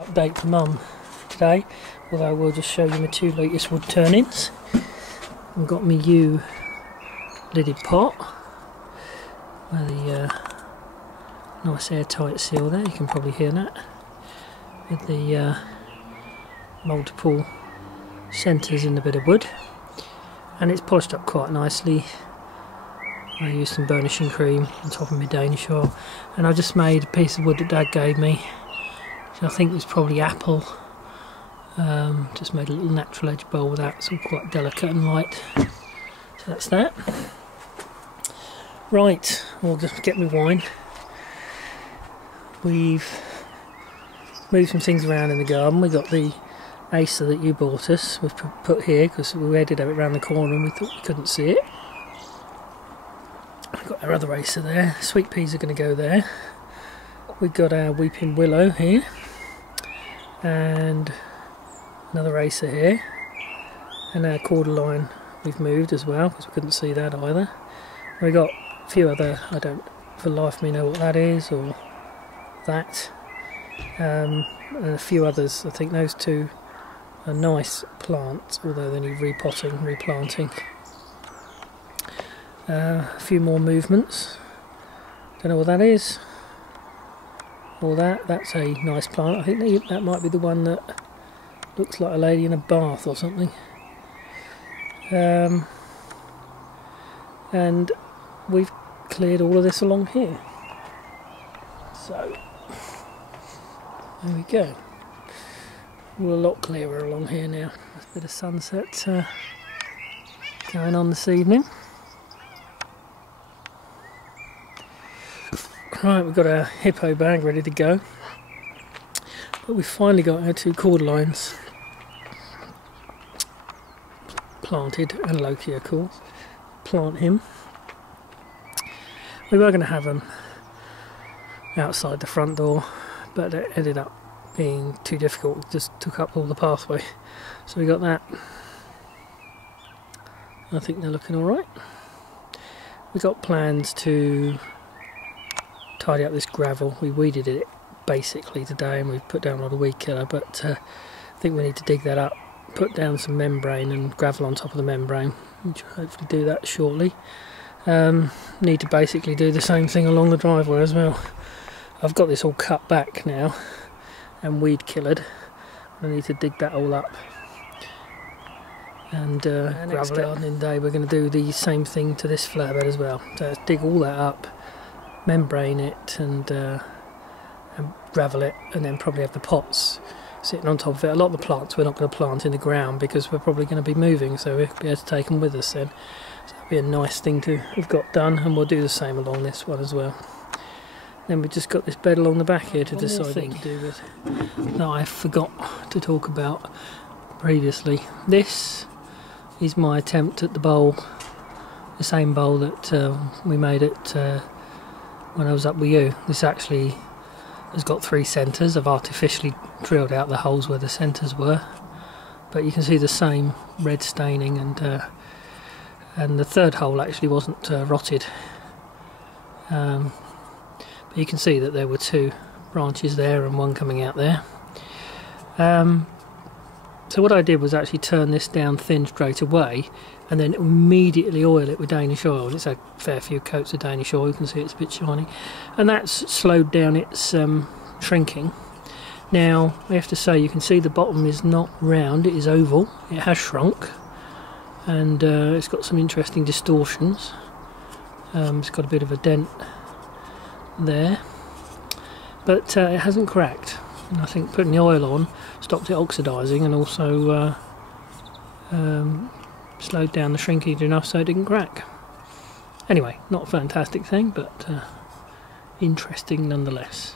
Update for Mum today, although we'll just show you my two latest wood turn-ins. I've got my yew lidded pot with the nice airtight seal there, you can probably hear that, with the multiple centres in the bit of wood, and it's polished up quite nicely. I used some burnishing cream on top of my Danish oil, and I just made a piece of wood that Dad gave me. I think it was probably apple. Just made a little natural edge bowl with that. It's all quite delicate and light. So that's that. Right, we'll just get my wine. We've moved some things around in the garden. We got the Acer that you bought us. We've put here because we did have it around the corner and we thought we couldn't see it. We've got our other Acer there. Sweet peas are going to go there. We've got our weeping willow here, and another Acer here, and our cordyline we've moved as well because we couldn't see that either. We got a few other, I don't for life of me know what that is or that, and a few others. I think those two are nice plants, although they need repotting, replanting. A few more movements, don't know what that is. Or that's a nice plant. I think that might be the one that looks like a lady in a bath or something. And we've cleared all of this along here. So there we go. All a lot clearer along here now. There's a bit of sunset going on this evening. Right, we've got our hippo bag ready to go, but we've finally got our two cordylines planted, and Loki of course, plant him. We were going to have them outside the front door, but it ended up being too difficult, it just took up all the pathway, so we got that. I think they're looking alright. We've got plans to tidy up this gravel. We weeded it basically today and we've put down a lot of weed killer, but I think we need to dig that up, put down some membrane and gravel on top of the membrane, which will hopefully do that shortly. Need to basically do the same thing along the driveway as well. I've got this all cut back now and weed killered. I need to dig that all up, and next gardening day we're going to do the same thing to this flower bed as well. So dig all that up, membrane it and gravel it, and then probably have the pots sitting on top of it. A lot of the plants we're not going to plant in the ground because we're probably going to be moving, so we'll be able to take them with us then. So that'll be a nice thing to have got done, and we'll do the same along this one as well. Then we've just got this bed along the back here to decide what to do with. That I forgot to talk about previously. This is my attempt at the bowl, the same bowl that we made it when I was up with you. This actually has got 3 centres. I've artificially drilled out the holes where the centres were, but you can see the same red staining, and the third hole actually wasn't rotted, but you can see that there were 2 branches there and one coming out there. So what I did was actually turn this down thin straight away and then immediately oil it with Danish oil. It's a fair few coats of Danish oil, you can see it's a bit shiny, and that's slowed down its shrinking. Now I have to say, you can see the bottom is not round, it is oval. It has shrunk, and it's got some interesting distortions. It's got a bit of a dent there, but it hasn't cracked. And I think putting the oil on stopped it oxidising, and also slowed down the shrinkage enough so it didn't crack. Anyway, not a fantastic thing, but interesting nonetheless.